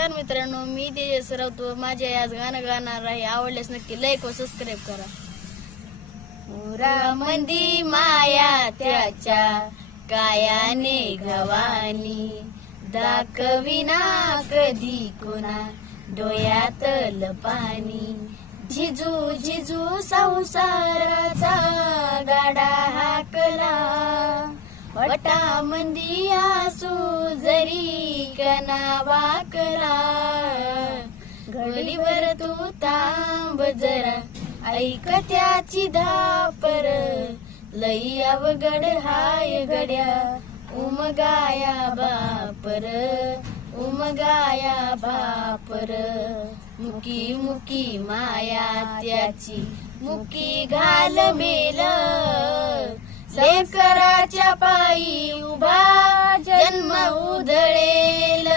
नमस्कार मित्रांनो, मी तेजस राऊत माझ्या आज गाणं गाणार आहे. आवडल्यास नक्की लाईक व सबस्क्राईब करा. मंदी माया त्याच्या कायाने गवानी दाखविना कधी कोणा डोळ्यातल पाणी. झिजू झिजू संसाराचा गाडा हाकला वटा मंदी आसू जरी कना वाकला. घडीवर तू थांब जरा ऐक त्याची धापर लई अवघड हाय गड्या उमगाया बापर उमगाया बापर. मुकी मुकी माया त्याची मुकी घाल मेल लेकराच्या पायी उभा जन्म उधळेल.